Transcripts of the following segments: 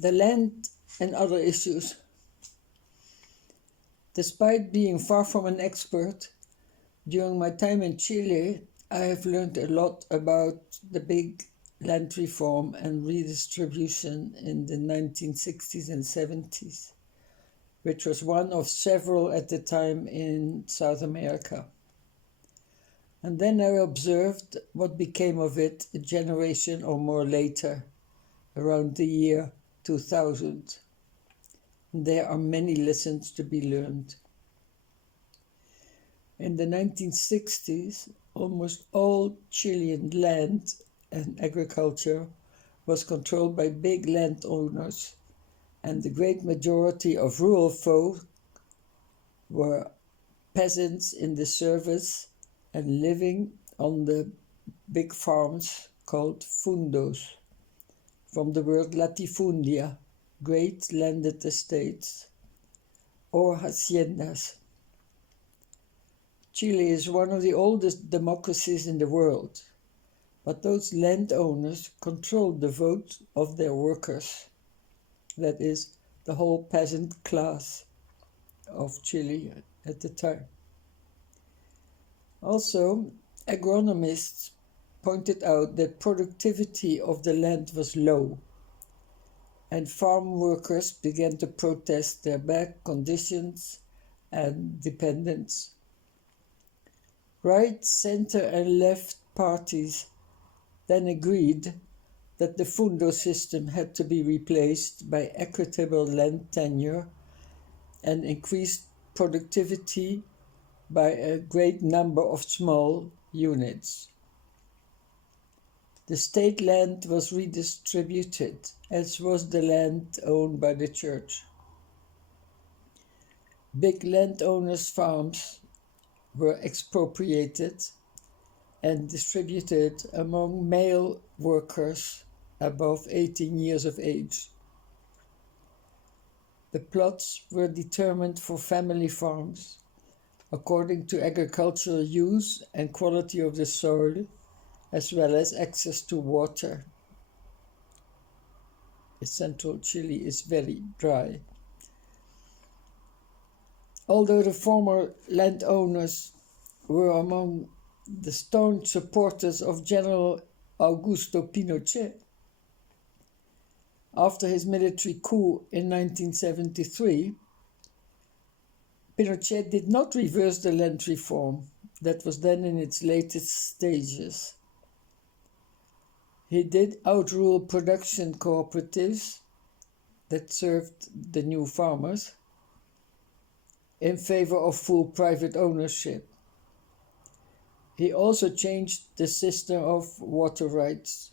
the land and other issues. Despite being far from an expert, during my time in Chile, I have learned a lot about the big land reform and redistribution in the 1960s and 70s, which was one of several at the time in South America. And then I observed what became of it a generation or more later, around the year 2000. There are many lessons to be learned. In the 1960s, almost all Chilean land and agriculture was controlled by big landowners, and the great majority of rural folk were peasants in the service and living on the big farms called fundos, from the word latifundia, great landed estates, or haciendas. Chile is one of the oldest democracies in the world, but those landowners controlled the vote of their workers, that is, the whole peasant class of Chile at the time. Also, agronomists pointed out that productivity of the land was low, and farm workers began to protest their bad conditions and dependence. Right, center, and left parties then agreed that the fundo system had to be replaced by equitable land tenure and increased productivity by a great number of small units. The state land was redistributed, as was the land owned by the church. Big landowners' farms were expropriated and distributed among male workers above 18 years of age. The plots were determined for family farms according to agricultural use and quality of the soil, as well as access to water. Central Chile is very dry. Although the former landowners were among the staunch supporters of General Augusto Pinochet, after his military coup in 1973, Pinochet did not reverse the land reform that was then in its latest stages. He did outrule production cooperatives that served the new farmers in favor of full private ownership. He also changed the system of water rights,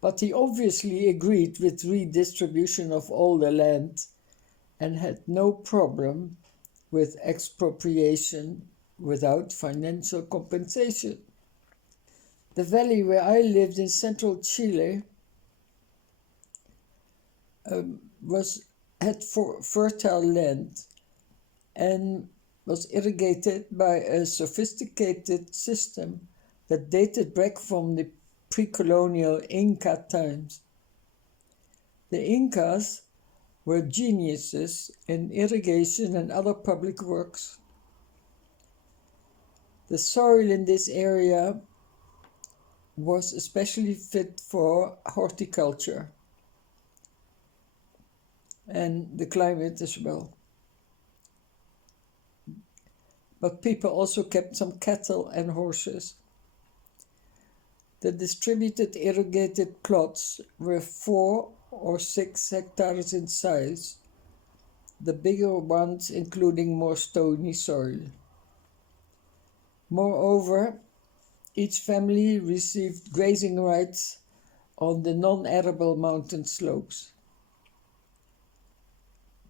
but he obviously agreed with redistribution of all the land and had no problem with expropriation without financial compensation. The valley where I lived in central Chile had fertile land and was irrigated by a sophisticated system that dated back from the pre-colonial Inca times. The Incas were geniuses in irrigation and other public works. The soil in this area was especially fit for horticulture, and the climate as well. But people also kept some cattle and horses. The distributed irrigated plots were 4 or 6 hectares in size, the bigger ones including more stony soil. Moreover, each family received grazing rights on the non-arable mountain slopes.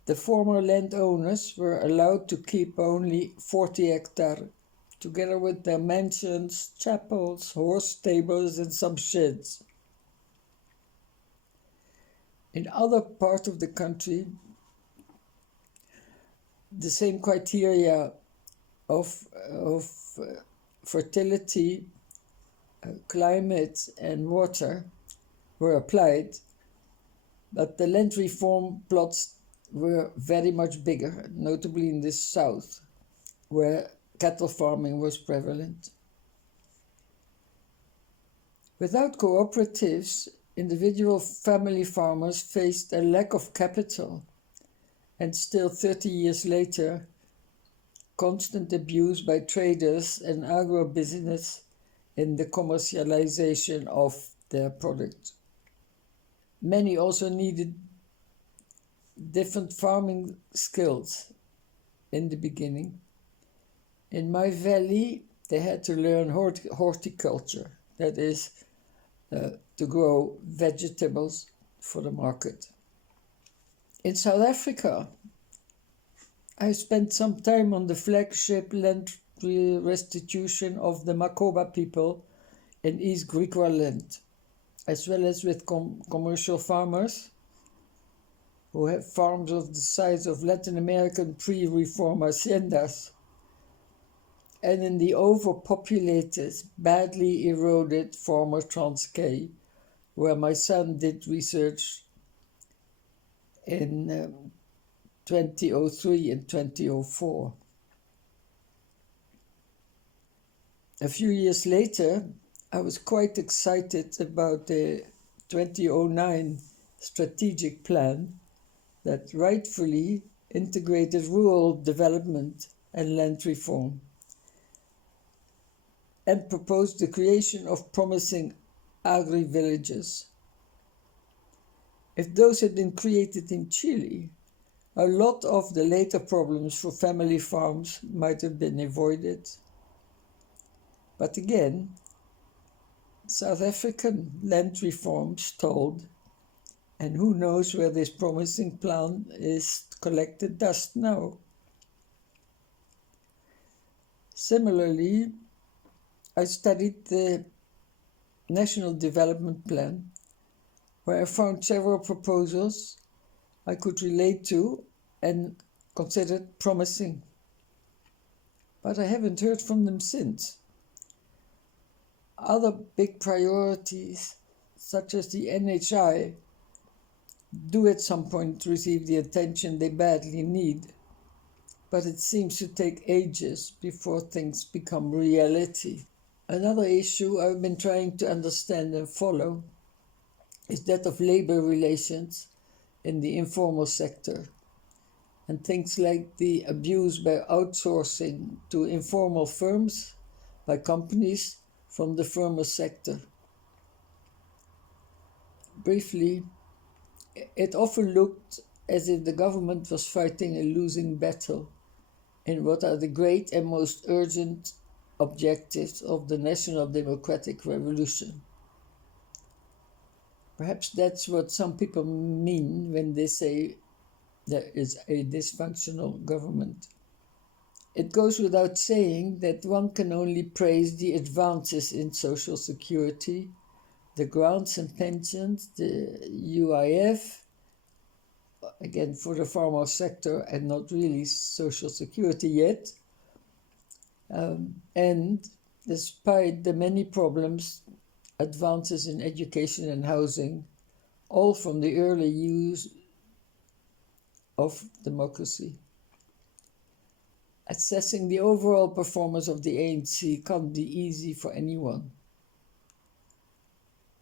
The former landowners were allowed to keep only 40 hectares, together with their mansions, chapels, horse stables, and some sheds. In other parts of the country, the same criteria of fertility, climate, and water were applied, But the land reform plots were very much bigger, notably in the south, where cattle farming was prevalent. Without cooperatives, individual family farmers faced a lack of capital, and still 30 years later, constant abuse by traders and agribusiness in the commercialization of their product. Many also needed different farming skills in the beginning. In my valley, they had to learn horticulture, that is, to grow vegetables for the market. In South Africa, I spent some time on the flagship land restitution of the Makoba people in East Griqualand, as well as with commercial farmers who have farms of the size of Latin American pre-reform haciendas, and in the overpopulated, badly eroded former Transkei, where my son did research in 2003 and 2004. A few years later, I was quite excited about the 2009 strategic plan that rightfully integrated rural development and land reform, and proposed the creation of promising agri-villages. If those had been created in Chile, a lot of the later problems for family farms might have been avoided. But again, South African land reform stalled, and who knows where this promising plan is collected dust now. Similarly, I studied the National Development Plan, where I found several proposals I could relate to and considered promising. But I haven't heard from them since. Other big priorities, such as the NHI, do at some point receive the attention they badly need, but it seems to take ages before things become reality. Another issue I've been trying to understand and follow is that of labor relations in the informal sector, and things like the abuse by outsourcing to informal firms by companies from the formal sector. Briefly, it often looked as if the government was fighting a losing battle in what are the great and most urgent objectives of the National Democratic Revolution. Perhaps that's what some people mean when they say there is a dysfunctional government. It goes without saying that one can only praise the advances in social security, the grants and pensions, the UIF, again for the formal sector and not really social security yet. And despite the many problems, advances in education and housing, all from the early use of democracy. Assessing the overall performance of the ANC can't be easy for anyone,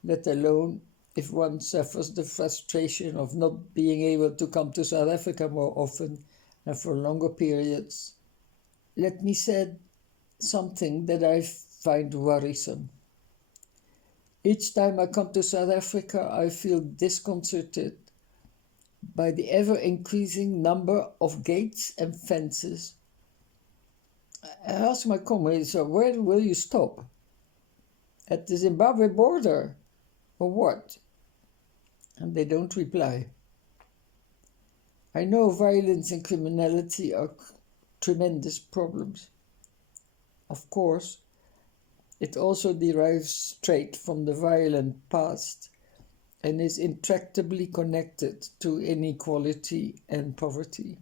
let alone if one suffers the frustration of not being able to come to South Africa more often and for longer periods. Let me say something that I find worrisome. Each time I come to South Africa, I feel disconcerted by the ever-increasing number of gates and fences. I ask my comrades, so where will you stop? At the Zimbabwe border, or what? And they don't reply. I know violence and criminality are tremendous problems. Of course, it also derives straight from the violent past and is intractably connected to inequality and poverty.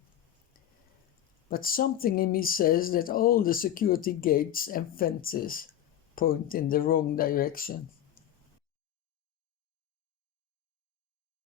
But something in me says that all the security gates and fences point in the wrong direction.